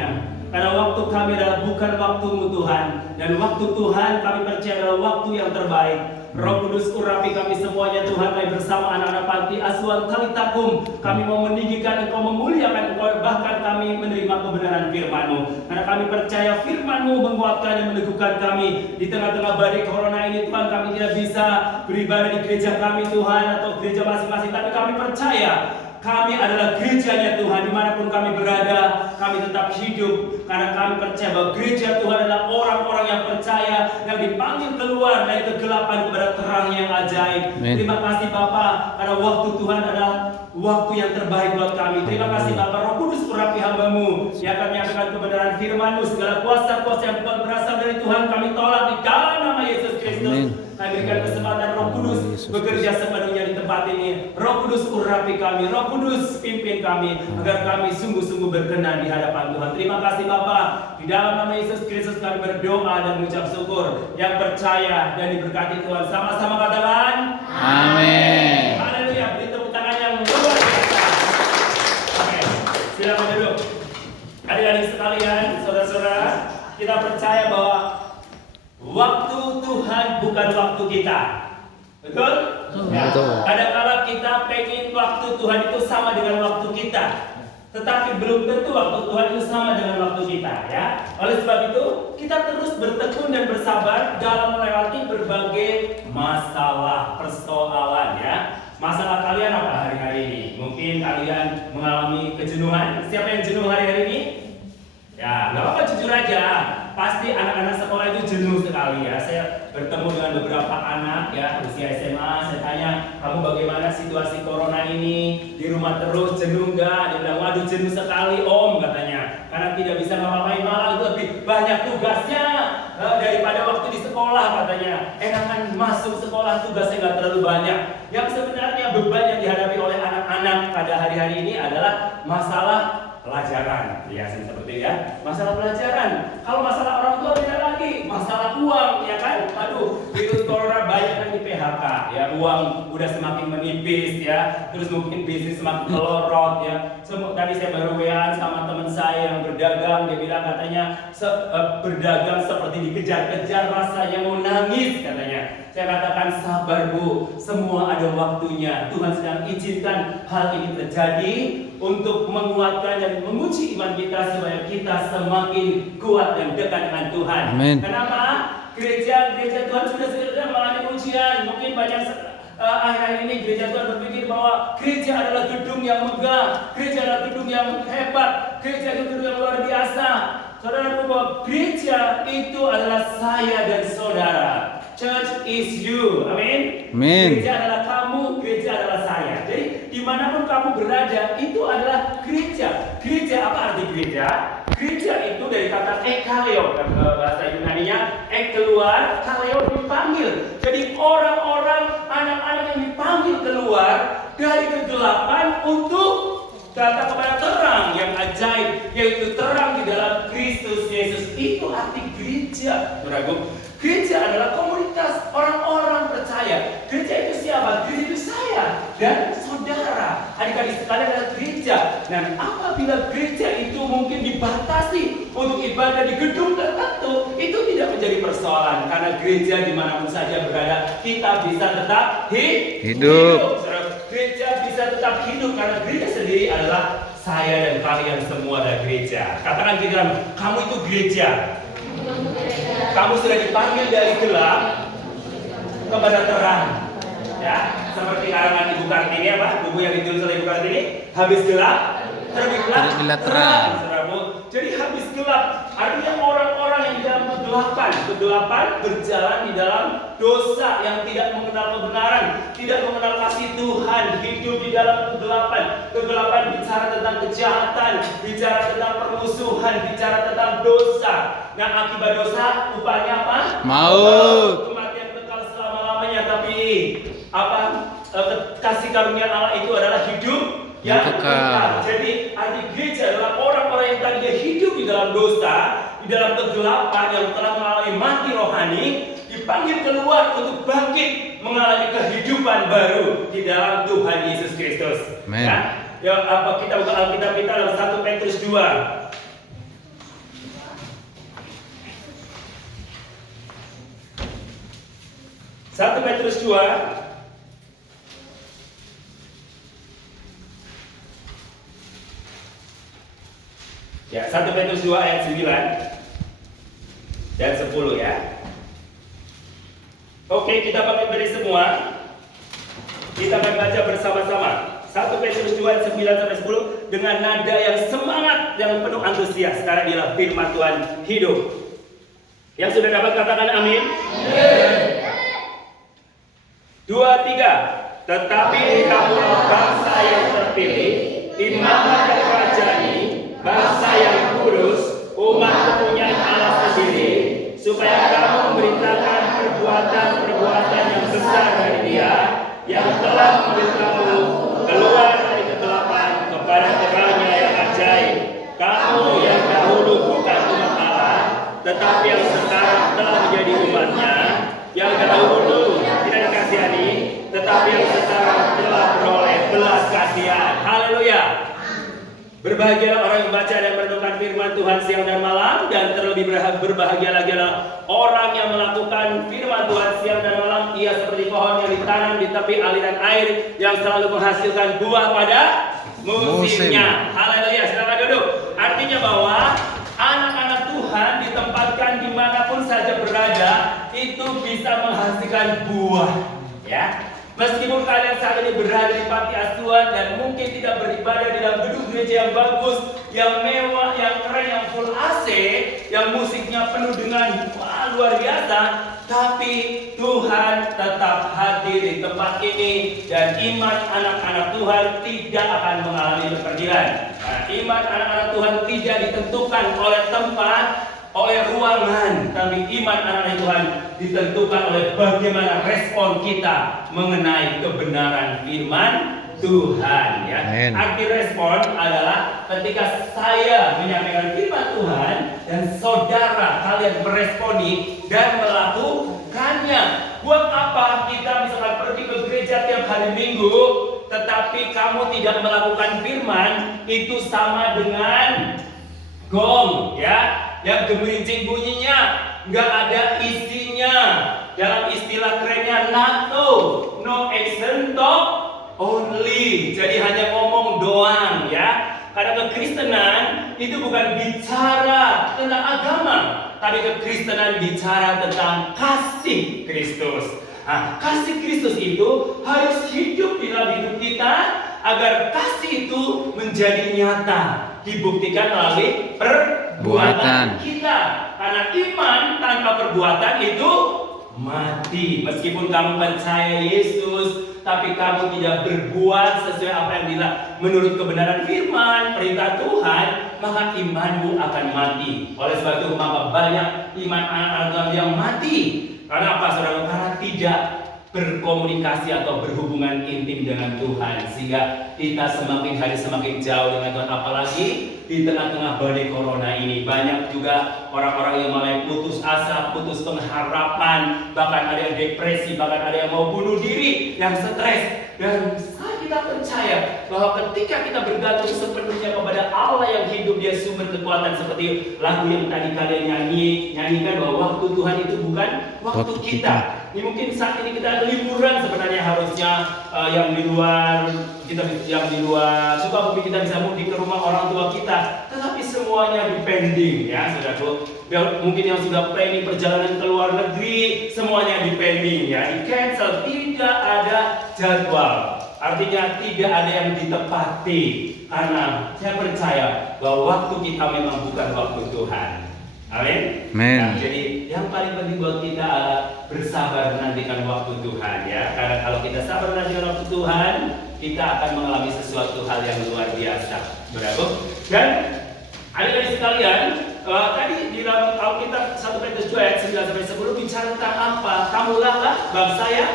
waktunya. Karena waktu kami adalah bukan waktu-Mu Tuhan, dan waktu Tuhan kami percaya adalah waktu yang terbaik. Roh Kudus urapi kami semuanya Tuhan, kami bersama anak-anak panti asuhan Talitakum. Kami mau meninggikan Engkau, memuliakan Engkau, bahkan kami menerima kebenaran firman-Mu. Karena kami percaya firman-Mu menguatkan dan meneguhkan kami. Di tengah-tengah badai corona ini Tuhan, kami tidak bisa beribadah di gereja kami Tuhan, atau gereja masing-masing. Tapi kami percaya kami adalah gerejanya Tuhan. Dimanapun kami berada, kami tetap hidup. Karena kami percaya bahwa gereja Tuhan adalah orang-orang yang percaya, yang dipanggil keluar dari kegelapan kepada terang yang ajaib. Amen. Terima kasih Bapa, karena waktu Tuhan adalah waktu yang terbaik buat kami. Terima kasih Bapa. Roh Kudus urapi hamba-Mu yang akan menyampaikan kebenaran firman-Mu. Segala kuasa-kuasa yang bukan berasal dari Tuhan kami tolak di dalam nama Yesus Kristus. Amen. Kami berikan kesempatan Roh Kudus bekerja sepenuhnya di tempat ini. Roh Kudus urapi kami, Roh Kudus pimpin kami, agar kami sungguh-sungguh berkenan di hadapan Tuhan. Terima kasih Bapa. Di dalam nama Yesus Kristus kami berdoa dan mengucap syukur. Yang percaya dan diberkati Tuhan, sama-sama katakan Amin. Haleluya. Beri tepuk tangan yang luar biasa. Oke, silakan duduk. Adik-adik sekalian, saudara-saudara, kita percaya bahwa waktu Tuhan bukan waktu kita. Betul? Ya. Betul. Kadang-kadang kita pengen waktu Tuhan itu sama dengan waktu kita, tetapi belum tentu waktu Tuhan itu sama dengan waktu kita, ya. Oleh sebab itu, kita terus bertekun dan bersabar dalam melewati berbagai masalah, persoalan, ya. Masalah kalian apa hari-hari ini? Mungkin kalian mengalami kejenuhan. Siapa yang jenuh hari-hari ini? Ya, nggak apa-apa, jujur aja. Pasti anak-anak sekolah itu jenuh sekali, ya. Saya bertemu dengan beberapa anak, ya, usia SMA. Saya tanya, kamu bagaimana situasi corona ini? Di rumah terus, jenuh nggak? Dia bilang, waduh jenuh sekali om, katanya. Karena tidak bisa ngapa-ngapain, malah itu lebih banyak tugasnya daripada waktu di sekolah, katanya. Enakan masuk sekolah, tugasnya nggak terlalu banyak. Yang sebenarnya beban yang dihadapi oleh anak-anak pada hari-hari ini adalah masalah pelajaran, ya seperti ya, masalah pelajaran. Kalau masalah orang tua beda lagi, masalah uang, ya kan? Aduh, virus corona banyak yang di PHK, ya, uang udah semakin menipis, ya, terus mungkin bisnis semakin melorot, ya. Tadi saya baru WA sama teman saya yang berdagang, dia bilang katanya berdagang seperti dikejar-kejar, rasanya mau nangis, katanya. Saya katakan sabar Bu, semua ada waktunya. Tuhan sedang izinkan hal ini terjadi untuk menguatkan dan menguji iman kita supaya kita semakin kuat dan dekat dengan Tuhan. Amin. Kenapa? Gereja Tuhan sudah mengalami ujian. Mungkin banyak akhir-akhir ini gereja Tuhan berpikir bahwa gereja adalah gedung yang megah, gereja adalah gedung yang hebat, gereja adalah gedung yang luar biasa. Saudara, bahwa gereja itu adalah saya dan saudara. Church is you, amin. Amin. Gereja adalah kamu, gereja adalah saya. Jadi dimanapun kamu berada, itu adalah gereja. Gereja, apa arti gereja? Gereja itu dari kata ekaleo, bahasa Yunaninya keluar, kaleo dipanggil. Jadi orang-orang, anak-anak yang dipanggil keluar dari kegelapan untuk datang kepada terang yang ajaib, yaitu terang di dalam Kristus Yesus. Itu arti gereja, saudaraku. Gereja adalah komunitas orang-orang percaya. Gereja itu siapa? Gereja itu saya dan saudara. Adik-adik sekalian adalah gereja. Dan apabila gereja itu mungkin dibatasi untuk ibadah di gedung tertentu, itu tidak menjadi persoalan. Karena gereja dimanapun saja berada, kita bisa tetap hidup. Gereja bisa tetap hidup karena gereja sendiri adalah saya dan kalian semua adalah gereja. Katakan di dalam, kamu itu gereja. Kamu sudah dipanggil dari gelap kepada terang, ya. Seperti karangan Ibu Kartini, apa? Buku yang ditulis oleh Ibu Kartini, habis gelap, terbitlah terang. Jadi habis gelap, artinya orang-orang yang di dalam kegelapan berjalan di dalam dosa, yang tidak mengenal kebenaran, tidak mengenal kasih Tuhan, hidup di dalam kegelapan. Kegelapan bicara tentang kejahatan, bicara tentang permusuhan, bicara tentang dosa. Nah, akibat dosa upahnya apa? Maut. Kematian kekal selama-lamanya. Tapi apa? Kasih karunia Allah itu adalah hidup yang kekal. Jadi arti gereja adalah orang-orang yang tadinya hidup di dalam dosa, di dalam kegelapan, yang telah mengalami mati rohani, dipanggil keluar untuk bangkit mengalami kehidupan baru di dalam Tuhan Yesus Kristus. Amen. Ya, apa kita buka Alkitab kita dalam 1 Petrus 2. 1 Petrus 2 ya, 1 Petrus 2 ayat 9 dan 10 ya. Oke, kita pakai dari semua. Kita akan baca bersama-sama. 1 Petrus 2 ayat 9 sampai 10 dengan nada yang semangat, yang penuh antusias karena inilah firman Tuhan hidup. Yang sudah dapat katakan amin. 2, 3. Tetapi kamu bangsa yang terpilih, imamat yang rajani, bangsa yang kudus, umat kepunyaan Allah sendiri, supaya kamu memberitakan perbuatan-perbuatan yang besar dari Dia yang telah membawa kamu keluar dari kegelapan kepada terangnya yang ajaib. Kamu yang dahulu bukan umat Allah, tetapi yang sekarang telah menjadi umatnya, yang dahulu tidak dikasihani, tetapi yang sekarang telah beroleh belas kasihan. Haleluya. Berbahagialah orang yang baca dan merenungkan firman Tuhan siang dan malam, dan terlebih berbahagia lagi adalah orang yang melakukan firman Tuhan siang dan malam. Ia seperti pohon yang ditanam di tepi aliran air yang selalu menghasilkan buah pada musimnya. Haleluya. Silakan duduk. Artinya bahwa anak-anak Tuhan ditempatkan dimanapun saja berada itu bisa menghasilkan buah. Ya. Meskipun kalian saat ini berada di panti asuhan dan mungkin tidak beribadah di dalam gedung gereja yang bagus, yang mewah, yang keren, yang full AC, yang musiknya penuh dengan luar biasa, tapi Tuhan tetap hadir di tempat ini dan iman anak-anak Tuhan tidak akan mengalami kepergian. Nah, iman anak-anak Tuhan tidak ditentukan oleh tempat, oleh ruangan, tapi iman anak-anak Tuhan ditentukan oleh bagaimana respon kita mengenai kebenaran firman Tuhan ya. Amen. Arti respon adalah ketika saya menyampaikan firman Tuhan dan saudara kalian meresponi dan melakukannya. Buat apa kita misalkan pergi ke gereja tiap hari Minggu tetapi kamu tidak melakukan firman, itu sama dengan gong ya, yang gemerincing bunyinya, nggak ada isinya. Dalam istilah kerennya NATO, no action talk only. Jadi hanya ngomong doang ya. Karena kekristenan itu bukan bicara tentang agama, tapi kekristenan bicara tentang kasih Kristus. Nah, kasih Kristus itu harus hidup di dalam hidup kita agar kasih itu menjadi nyata, dibuktikan melalui perbuatan kita. Karena iman tanpa perbuatan itu mati. Meskipun kamu percaya Yesus, tapi kamu tidak berbuat sesuai apa yang menurut kebenaran firman, perintah Tuhan, maka imanmu akan mati. Oleh sebab itu maka banyak iman anak-anak yang mati. Karena apa saudara? Karena tidak berkomunikasi atau berhubungan intim dengan Tuhan, sehingga kita semakin hari semakin jauh dengan Tuhan. Apalagi di tengah-tengah badai corona ini banyak juga orang-orang yang mulai putus asa, putus pengharapan, bahkan ada yang depresi, bahkan ada yang mau bunuh diri, yang stres. Dan kita percaya bahwa ketika kita bergantung sepenuhnya kepada Allah yang hidup, Dia sumber kekuatan, seperti lagu yang tadi kalian nyanyikan bahwa waktu Tuhan itu bukan waktu kita. Ini mungkin saat ini kita liburan sebenarnya, harusnya yang di luar Sukabumi kita bisa mudik ke rumah orang tua kita, tetapi semuanya dipending ya saudaraku. Mungkin yang sudah planning perjalanan ke luar negeri semuanya dipending ya, di cancel, tidak ada jadwal. Artinya tidak ada yang ditepati, karena saya percaya bahwa waktu kita memang bukan waktu Tuhan. Amin. Nah, jadi yang paling penting buat kita adalah bersabar menantikan waktu Tuhan ya. Karena kalau kita sabar menantikan waktu Tuhan, kita akan mengalami sesuatu hal yang luar biasa. Berapa? Dan adik-adik sekalian, tadi di dalam Alkitab 1 Petrus 2 ayat 9 sampai 10 bicara tentang apa? Kamulah bangsa yang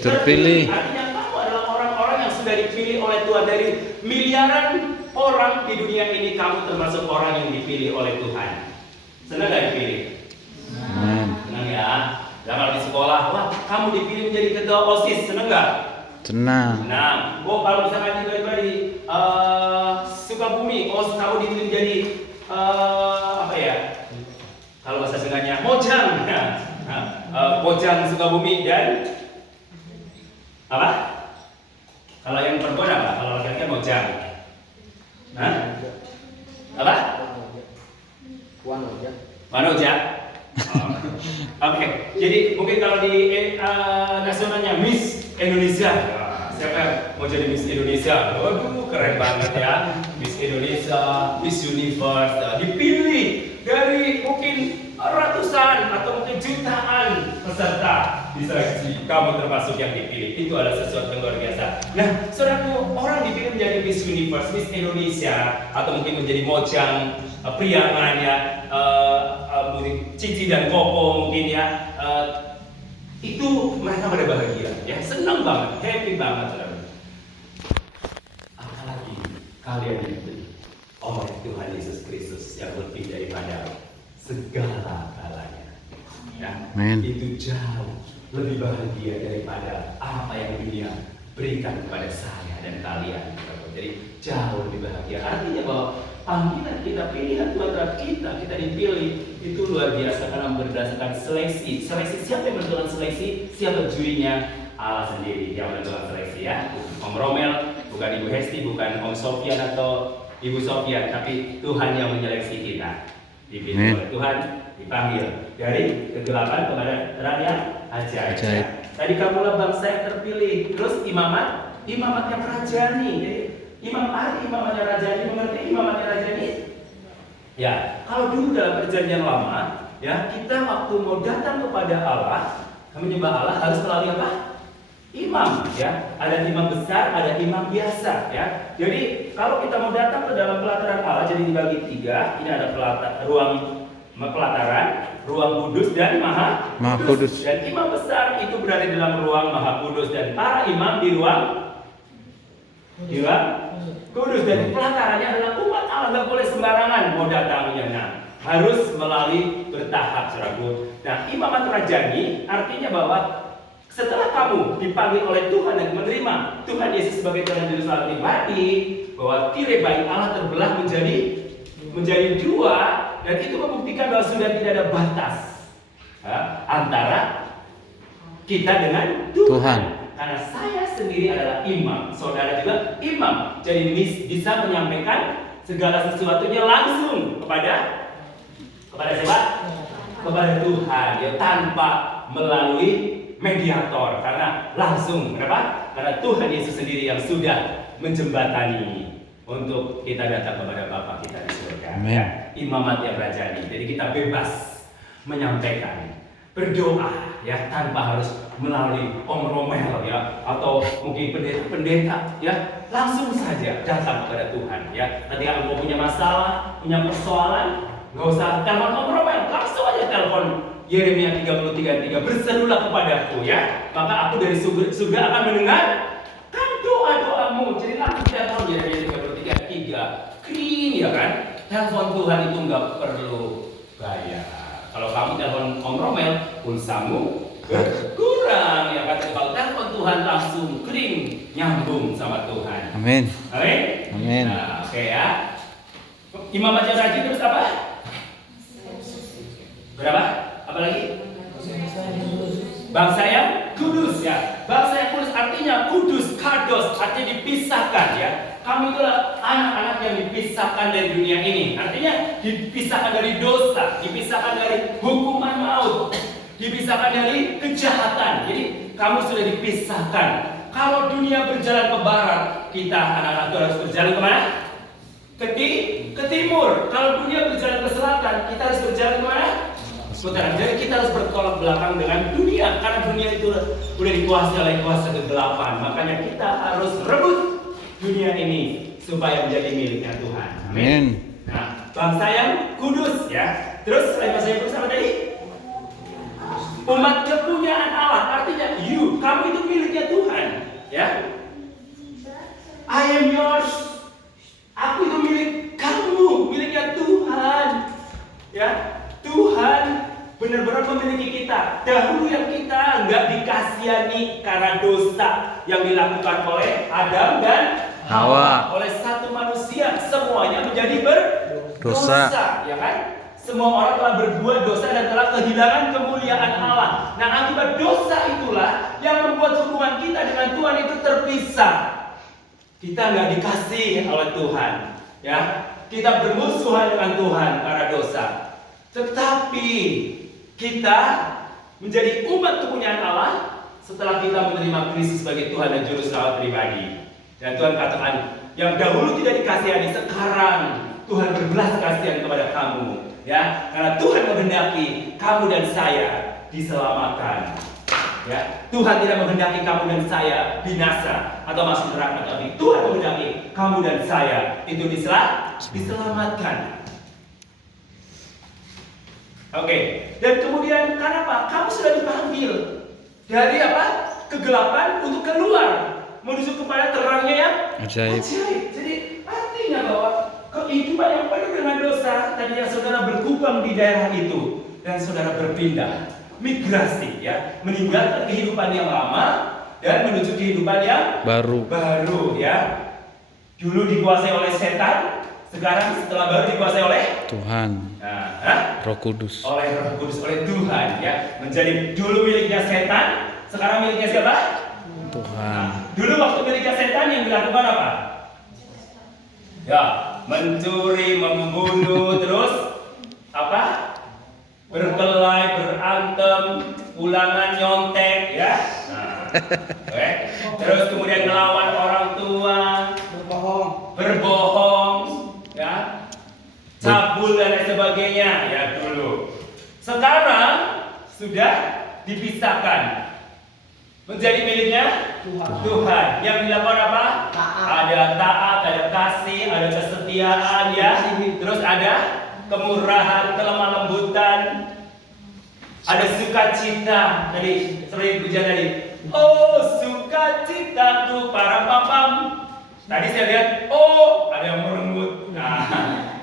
terpilih. Artinya kamu adalah orang-orang yang sudah dipilih oleh Tuhan. Dari miliaran orang di dunia ini, kamu termasuk orang yang dipilih oleh Tuhan. Senang gak dipilih? Senang ya. Dan kalau di sekolah, wah kamu dipilih menjadi ketua OSIS, senang gak? Senang. Nah, kalau misalkan tiba-tiba di Sukabumi, kamu dipilih menjadi apa ya? Kalau bahasa Sundanya, mojang. Mojang Sukabumi dan apa? Kalau yang perempuan apa? Kalau laki-laki Mojang. Hah? Apa? Wanoja. Oh. Oke, jadi mungkin kalau di nasionalnya Miss Indonesia. Nah, siapa yang mau jadi Miss Indonesia? Waduh, keren banget ya. Miss Indonesia, Miss Universe. Nah, dipilih dari mungkin ratusan atau mungkin jutaan peserta di seleksi. Kamu termasuk yang dipilih. Itu adalah sesuatu yang luar biasa. Nah, saudaraku, orang dipilih menjadi Miss Universe, Miss Indonesia, atau mungkin menjadi Mojang, Priangan ya, Cici dan Koko mungkin ya. Itu mereka pada bahagia, ya, senang banget, happy banget, saudara. Apalagi kalian diberi oleh Tuhan Yesus Kristus yang lebih daripada segala-galanya. Ya, itu jauh lebih bahagia daripada apa yang dunia berikan kepada saya dan kalian. Jadi jauh lebih bahagia. Artinya bahwa panggilan kita, pilihan Tuhan terhadap kita dipilih itu luar biasa karena berdasarkan seleksi. Seleksi siapa yang menentukan seleksi? Siapa jurinya? Allah sendiri yang menentukan seleksi ya. Om Romel, bukan Ibu Hesti, bukan Om Sofian atau Ibu Sofian, tapi Tuhan yang menyeleksi kita. Dipilih oleh Tuhan, dipanggil dari kegelapan kepada terang yang ajaib. Ya. Tadi kamulah bangsa yang terpilih. Terus imamat yang rajani. Jadi imamatnya rajani, mengerti imamatnya rajani? Ya, kalau dulu dalam perjanjian lama, ya kita waktu mau datang kepada Allah, menyembah Allah harus melalui apa? Imam, ya. Ada imam besar, ada imam biasa, ya. Jadi kalau kita mau datang ke dalam pelataran Allah, jadi dibagi 3. Ini ada ruang pelataran, ruang kudus dan maha kudus. Dan imam besar itu berada di dalam ruang maha kudus dan para imam di ruang kudus. Dan pelatarannya adalah umat Allah, nggak boleh sembarangan mau datangnya. Nah, harus melalui bertahap, saudaraku. Nah, imamat rajani artinya bahwa setelah kamu dipanggil oleh Tuhan dan menerima Tuhan Yesus sebagai Tuhan dan Juru Selamat pribadi, bahwa tirai baik Allah terbelah menjadi 2, dan itu membuktikan bahwa sudah tidak ada batas antara kita dengan Tuhan. Karena saya sendiri adalah imam, saudara juga imam, jadi bisa menyampaikan segala sesuatunya langsung kepada siapa? Kepada Tuhan, ya, tanpa melalui mediator, karena langsung. Kenapa? Karena Tuhan Yesus sendiri yang sudah menjembatani untuk kita datang kepada Bapa kita di surga. Ya, imamat yang rajani. Jadi kita bebas menyampaikan, berdoa, ya, tanpa harus melalui Om Romel, ya, atau mungkin pendeta, ya, langsung saja datang kepada Tuhan, ya. Ketika kamu punya masalah, punya persoalan, nggak usah telepon Om Romel, langsung aja telepon Yeremia 33:3, berserulah kepadaku, ya, maka aku dari surga akan mendengar kan doa-doamu. Jadi langsung telepon Yeremia 33:3, clean, ya kan. Telepon Tuhan itu nggak perlu bayar. Kalau kamu telepon Om Romel, pulsamu berkurang, ya kan. Kalau telepon Tuhan langsung clean, nyambung sama Tuhan. Amin. Amin. Nah, oke, ya. Imamat yang rajin terus apa? Berapa? Apalagi? Bangsa yang kudus, ya. Bangsa yang kudus artinya kudus, kados, artinya dipisahkan, ya. Kamu itulah anak-anak yang dipisahkan dari dunia ini. Artinya dipisahkan dari dosa, dipisahkan dari hukuman maut, dipisahkan dari kejahatan. Jadi kamu sudah dipisahkan. Kalau dunia berjalan ke barat, kita anak-anak itu harus berjalan kemana? Ke timur. Kalau dunia berjalan ke selatan, kita harus berjalan kemana? Saudara, jadi kita harus bertolak belakang dengan dunia, karena dunia itu sudah dikuasai oleh kuasa kegelapan. Makanya kita harus rebut dunia ini supaya menjadi miliknya Tuhan. Amin. Nah, bangsa yang kudus, ya. Terus selain bangsa yang kudus apa tadi? Umat kepunyaan Allah, artinya kamu itu miliknya Tuhan, ya. I am yours. Aku itu milik kamu, miliknya Tuhan, ya. Tuhan benar-benar memiliki kita. Dahulu yang kita nggak dikasihani karena dosa yang dilakukan oleh Adam dan Hawa. Oleh satu manusia, semuanya menjadi berdosa, ya kan? Semua orang telah berbuat dosa dan telah kehilangan kemuliaan Allah. Nah, akibat dosa itulah yang membuat hubungan kita dengan Tuhan itu terpisah. Kita nggak dikasih oleh Tuhan, ya. Kita bermusuhan dengan Tuhan karena dosa. Tetapi kita menjadi umat kepunyaan Allah setelah kita menerima Kristus sebagai Tuhan dan Juru Selamat pribadi. Dan Tuhan katakan, yang dahulu tidak dikasihani, sekarang Tuhan berbelas kasihan kepada kamu. Ya, karena Tuhan menghendaki kamu dan saya diselamatkan. Ya, Tuhan tidak menghendaki kamu dan saya binasa atau masuk neraka, tapi Tuhan menghendaki kamu dan saya itu diselamatkan. Oke, dan kemudian karena apa? Kamu sudah dipanggil dari apa? Kegelapan untuk keluar menuju kepada terangnya yang ajaib. Jadi artinya bahwa kehidupan yang penuh dengan dosa tadinya saudara berkubang di daerah itu dan saudara berpindah, migrasi, ya, meninggalkan kehidupan yang lama dan menuju kehidupan yang baru, ya. Dulu dikuasai oleh setan, sekarang setelah baru dikuasai oleh Tuhan. Roh Kudus. Oleh Roh Kudus, oleh Tuhan, ya. Menjadi dulu miliknya setan, sekarang miliknya siapa? Tuhan. Dulu waktu miliknya setan yang dilakukan apa? Ya, mencuri, membunuh, terus apa? Berkelahi, berantem, ulangan nyontek, ya. Terus kemudian melawan orang tua, berbohong, ya, cabul dan lain sebagainya, ya dulu. Sekarang sudah dipisahkan, menjadi miliknya Tuhan. Yang dilakukan apa? Ada taat, ada kasih, ada kesetiaan, ya. Terus ada kemurahan, kelemah lembutan, ada sukacita. Tadi seperti pujian tadi. Oh, sukacitaku para papam. Tadi saya lihat, oh, ada yang merenggut. Nah,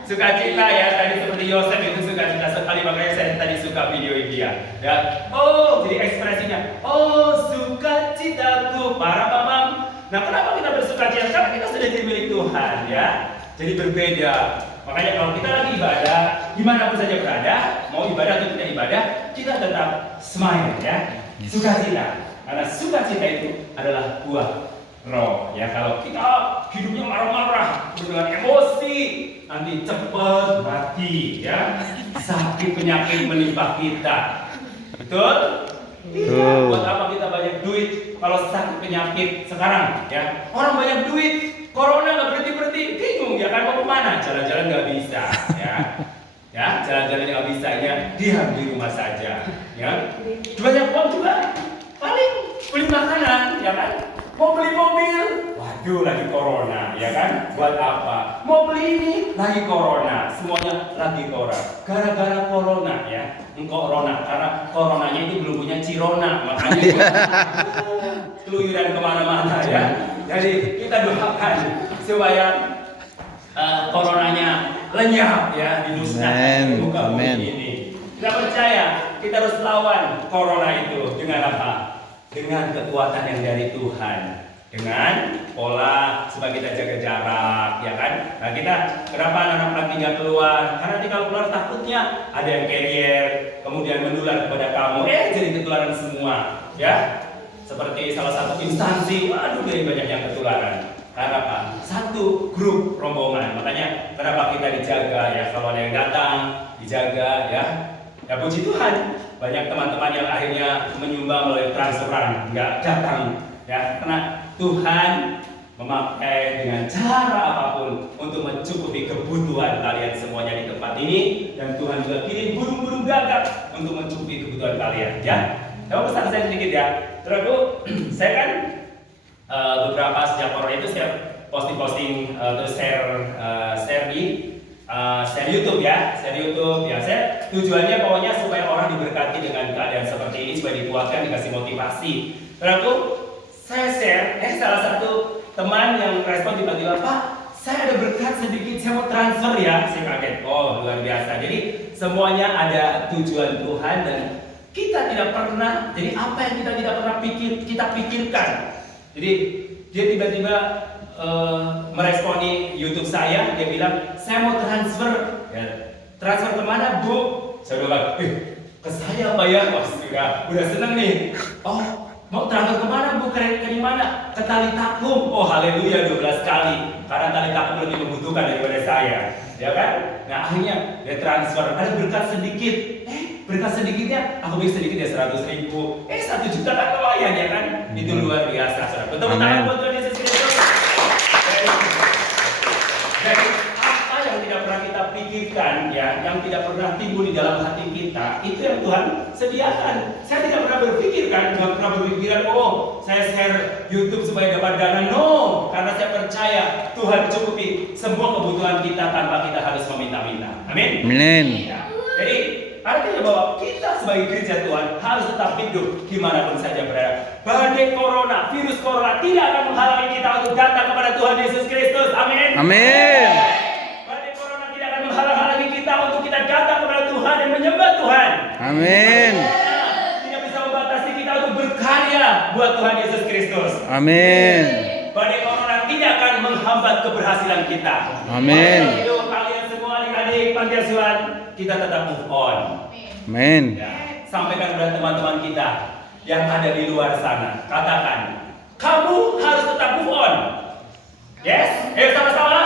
sukacita, ya, tadi seperti Yosef itu sukacita sekali, makanya saya tadi suka video dia. Ya, oh, jadi ekspresinya, oh, sukacitaku para papam. Nah, kenapa kita bersukacita? Karena kita sudah jadi milik Tuhan, ya. Jadi berbeda. Makanya kalau kita lagi ibadah, dimanapun saja berada, mau ibadah atau tidak ibadah, kita tetap smile, ya, sukacita. Karena sukacita itu adalah buah roh, ya. Kalau kita hidupnya marah-marah, dengan emosi, nanti cepat mati, ya. Sakit penyakit menimpa kita. Betul? Iya. Buat apa kita banyak duit kalau sakit penyakit sekarang, ya? Orang banyak duit, corona nggak berhenti, bingung, ya kan, mau kemana? Jalan-jalan nggak bisa, ya. Ya, jalan-jalan nggak bisa, ya. Diam di rumah saja, ya. Banyak uang juga, paling beli makanan, ya kan? Mau beli mobil, waduh, lagi corona, ya kan? Buat apa? Mau beli ini, lagi corona, semuanya lagi corona. Gara-gara corona, ya, corona, karena coronanya itu belum punya Cirona, makanya keluyuran kemana-mana, ya. Jadi kita doakan supaya coronanya lenyap, ya, dimusnahkan muka bumi ini. Kita percaya, kita harus lawan corona itu dengan apa? Dengan kekuatan yang dari Tuhan, dengan pola supaya kita jaga jarak, ya kan? Nah, kita kenapa anak-anak lagi nggak keluar? Karena nanti kalau keluar takutnya ada yang carrier, kemudian menular kepada kamu, jadi ketularan semua, ya. Seperti salah satu instansi, waduh, dari banyak yang ketularan. Karena apa? Satu grup rombongan, makanya kenapa kita dijaga, ya. Kalau ada yang datang, dijaga, ya. Ya puji Tuhan, banyak teman-teman yang akhirnya menyumbang melalui transferan, nggak datang, ya, karena Tuhan memakai dengan cara apapun untuk mencukupi kebutuhan kalian semuanya di tempat ini, dan Tuhan juga kirim burung-burung gagak untuk mencukupi kebutuhan kalian, ya. Coba pesan saya sedikit, ya, terus saya kan beberapa sejak corona itu saya posting terus share YouTube, ya, saya tujuannya pokoknya supaya orang diberkati dengan keadaan seperti ini, supaya dikuatkan, dikasih motivasi. Lalu saya share, salah satu teman yang respon tiba-tiba, Pak, saya ada berkat sedikit, saya mau transfer, ya. Saya kaget, oh luar biasa. Jadi semuanya ada tujuan Tuhan dan kita tidak pernah, jadi apa yang kita tidak pernah kita pikirkan. Jadi dia tiba-tiba meresponi YouTube saya, dia bilang, saya mau transfer, ya. transfer kemana Bu? Saya bilang, ke saya Pak ya. Wah, udah seneng nih. Oh, mau transfer kemana Bu? Ke mana? Ke Tali Takum. Oh, haleluya 12 kali. Karena Tali Takum lebih membutuhkan daripada saya. Ya kan? Nah, akhirnya dia transfer. Ada berkat sedikit. Berkat sedikitnya, aku beri sedikit ya 100.000. 1 juta kan lumayan ya kan? Itu luar biasa. Saudara. Tepuk tangan buat Tuhan Yesus Kristus. Jadi apa yang tidak pernah kita pikirkan ya, yang tidak pernah timbul di dalam hati kita, itu yang Tuhan sediakan. Saya tidak pernah berpikirkan, tidak pernah berpikiran, oh saya share YouTube supaya dapat dana. No, karena saya percaya Tuhan cukupi semua kebutuhan kita tanpa kita harus meminta-minta. Amin. Amin. Ya. Jadi artinya bahwa kita sebagai gereja Tuhan harus tetap hidup dimanapun saja berada. Badai corona, virus corona tidak akan menghalangi kita untuk datang kepada Tuhan Yesus Kristus. Amin. Amin. Badai corona tidak akan menghalangi kita untuk kita datang kepada Tuhan dan menyembah Tuhan. Amin. Tidak bisa membatasi kita untuk berkarya buat Tuhan Yesus Kristus. Amin. Badai corona tidak akan menghambat keberhasilan kita. Amin. Hidup kalian semua adik-adik panti asuhan, kita tetap move on. Amin. Ya, sampaikan kepada teman-teman kita yang ada di luar sana. Katakan, kamu harus tetap move on. Yes? Sama-sama.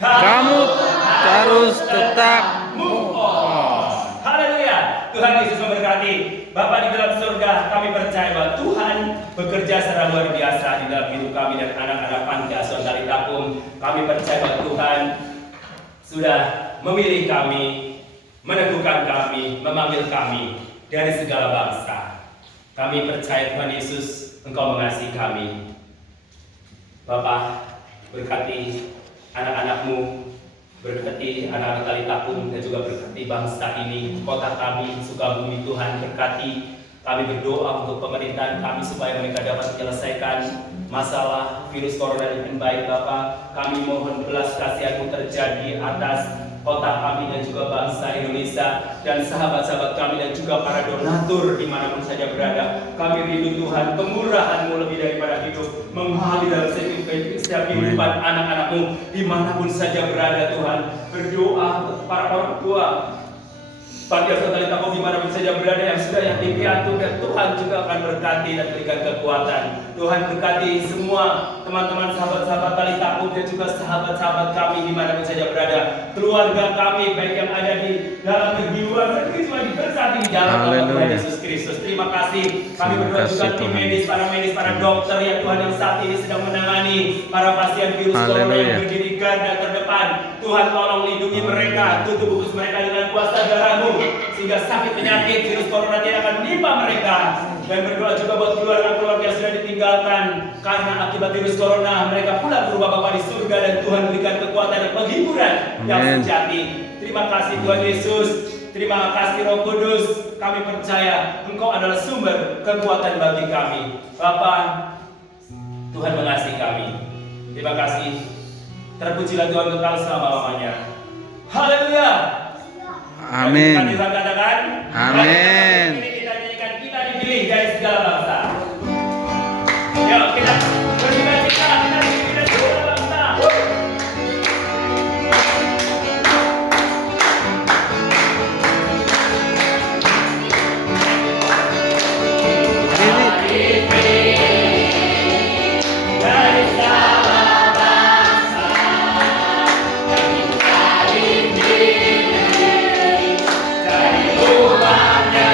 Kamu harus tetap move on. Haleluya. Tuhan Yesus memberkati. Bapa di dalam surga, kami percaya bahwa Tuhan bekerja secara luar biasa di dalam hidup kami dan anak-anak panti asuhan Tali Takum. Kami percaya bahwa Tuhan sudah memilih kami, meneguhkan kami, memanggil kami dari segala bangsa. Kami percaya Tuhan Yesus, Engkau mengasihi kami. Bapak, berkati anak-anak-Mu, berkati anak-anak Tali Takum, dan juga berkati bangsa ini, kota kami, Sukabumi. Tuhan berkati. Kami berdoa untuk pemerintahan kami supaya mereka dapat menyelesaikan masalah virus corona dengan baik. Bapak, kami mohon belas kasihan-Mu terjadi atas kota kami dan juga bangsa Indonesia dan sahabat-sahabat kami dan juga para donatur dimanapun saja berada. Kami rindu Tuhan, kemurahan-Mu lebih daripada hidup mengalir dalam setiap kehidupan anak-anak-Mu dimanapun saja berada. Tuhan, berdoa untuk para orang tua panti asuhan Tali Takum dimanapun saja berada yang sudah yatim piatu, dan Tuhan juga akan berkati dan berikan kekuatan. Tuhan berkati semua teman-teman sahabat-sahabat Tali Takum dan juga sahabat-sahabat kami dimanapun saja berada. Keluarga kami baik yang ada di dalam negeri, luar negeri, semua diberkati di dalam nama Tuhan Yesus Kristus. Terima kasih. Kami berdoa juga tim medis, para dokter ya Tuhan yang saat ini sedang menangani para pasien virus corona yang berdiri garda terdepan. Tuhan tolong lindungi mereka, tutup bungkus mereka dengan kuasa darah-Mu sehingga sakit penyakit virus corona tidak akan menimpa mereka. Dan berdoa juga buat keluarga-keluarga yang sudah ditinggalkan karena akibat virus corona, mereka pulang ke rumah Bapa di surga dan Tuhan berikan kekuatan dan penghiburan yang sejati. Terima kasih Tuhan Yesus. Terima kasih Roh Kudus. Kami percaya Engkau adalah sumber kekuatan bagi kami. Bapa, Tuhan mengasihi kami. Terima kasih. Terpujilah Tuhan kekal selama-lamanya. Haleluya. Amin. Amin. Kita nyanyikan, kita dipilih dari segala bangsa. Yuk kita berduka-cita, kita dipilih dari segala bangsa. Dari rumahnya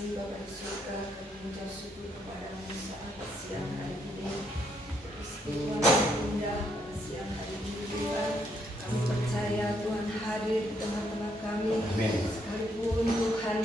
kasih Bapa di surga, kami mengucap syukur kepada-Mu saat siang hari ini. Peristiwa yang indah pada siang hari ini Tuhan, kami percaya Tuhan hadir di tengah-tengah kami. Sekalipun Tuhan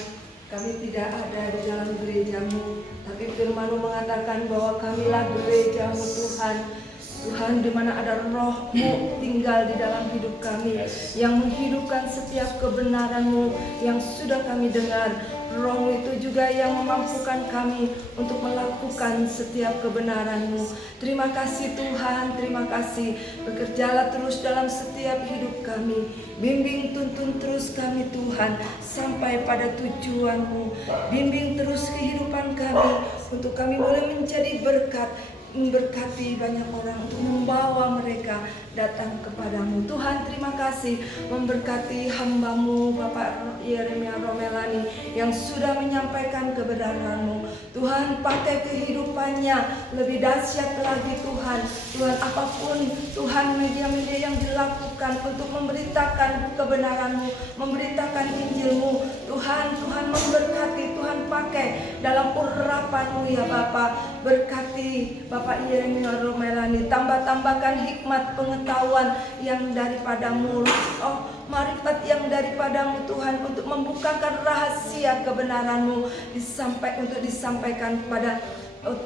kami tidak ada di dalam gereja-Mu, tapi firman-Mu mengatakan bahwa kamilah gereja-Mu Tuhan. Tuhan, di mana ada Roh-Mu tinggal di dalam hidup kami, yang menghidupkan setiap kebenaran-Mu yang sudah kami dengar. Roh-Mu itu juga yang memampukan kami untuk melakukan setiap kebenaran-Mu. Terima kasih Tuhan, terima kasih. Bekerjalah terus dalam setiap hidup kami. Bimbing tuntun terus kami Tuhan sampai pada tujuan-Mu. Bimbing terus kehidupan kami untuk kami boleh menjadi berkat, memberkati banyak orang, untuk membawa mereka datang kepadamu. Tuhan, terima kasih memberkati hamba-Mu Bapak Yeremia Romelani yang sudah menyampaikan kebenaran-Mu. Tuhan, pakai kehidupannya lebih dahsyat lagi Tuhan. Tuhan, apapun Tuhan media-media yang dilakukan untuk memberitakan kebenaran-Mu, memberitakan Injil-Mu, Tuhan memberkati, Tuhan pakai dalam urapan-Mu ya Bapa. Berkati Bapak Yeremia Romelani, tambahkan hikmat pengetahuan yang daripadamu, marifat yang daripadamu Tuhan, untuk membukakan rahasia kebenaran-Mu untuk disampaikan kepada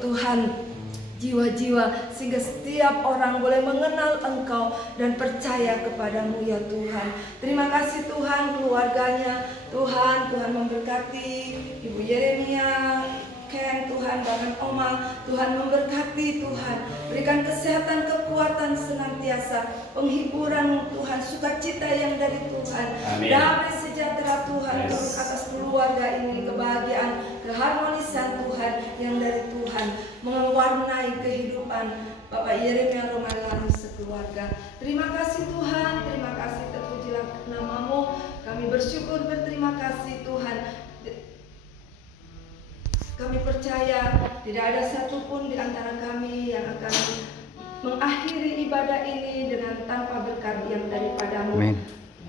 Tuhan jiwa-jiwa, sehingga setiap orang boleh mengenal Engkau dan percaya kepadamu ya Tuhan. Terima kasih Tuhan, keluarganya Tuhan memberkati Ibu Yeremia, Ken, Tuhan, bahkan Oma, Tuhan memberkati Tuhan, berikan kesehatan, kekuatan senantiasa, penghiburan Tuhan, sukacita yang dari Tuhan, damai sejahtera Tuhan turun atas keluarga ini, kebahagiaan, keharmonisan Tuhan yang dari Tuhan mewarnai kehidupan Bapak Yeremia Romelani sekeluarga. Terima kasih Tuhan, terima kasih, terpujilah nama-Mu, kami bersyukur, berterima kasih Tuhan. Kami percaya tidak ada satupun di antara kami yang akan mengakhiri ibadah ini dengan tanpa berkat yang daripada-Mu.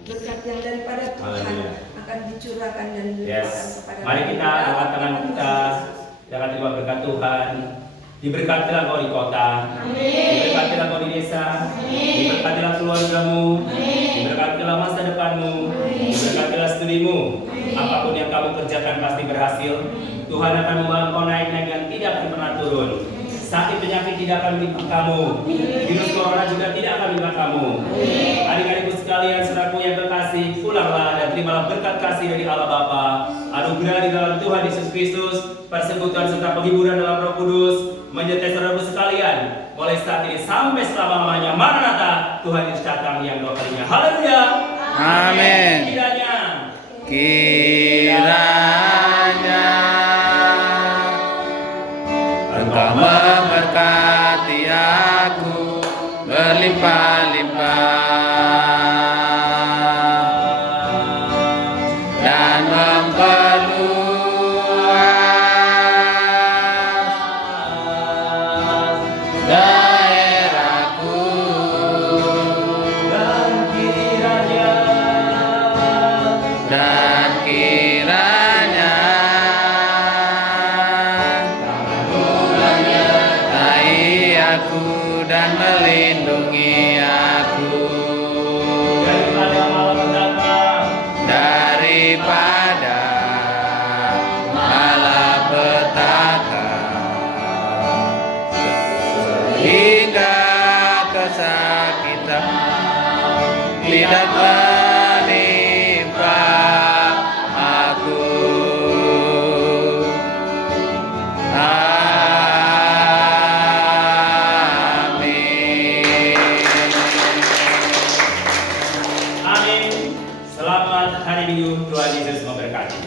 Berkat yang daripada Tuhan akan dicurahkan dan dilimpahkan kepada kami. Mari kita angkat tangan kita, jangan terima berkat Tuhan. Diberkatilah kau di kota, diberkatilah kau di desa, diberkatilah keluargamu, diberkatilah masa depanmu, diberkatilah studimu. Apapun yang kamu kerjakan pasti berhasil. Tuhan akan membawa kau naik dan tidak akan pernah turun. Sakit penyakit tidak akan menimpa kamu. Virus corona juga tidak akan menimpa kamu. Adik-adikku sekalian, saudaraku yang terkasih, pulanglah dan terimalah berkat kasih dari Allah Bapa, anugerah di dalam Tuhan Yesus Kristus, persekutuan serta penghiburan dalam Roh Kudus menyertai saudaraku sekalian mulai saat ini sampai selama-lamanya. Maranatha, Tuhan Yesus datang yang dua kalinya. Haleluya. Amin. Kiranya Engkau memberkati aku berlimpah-limpah dan memperluas daerahku, dan kiranya menyertai aku dan melindungi aku daripada malapetaka hingga kesakitan tidak menimpa aku. Amin. Selamat hari Minggu, Tuhan Yesus memberkati.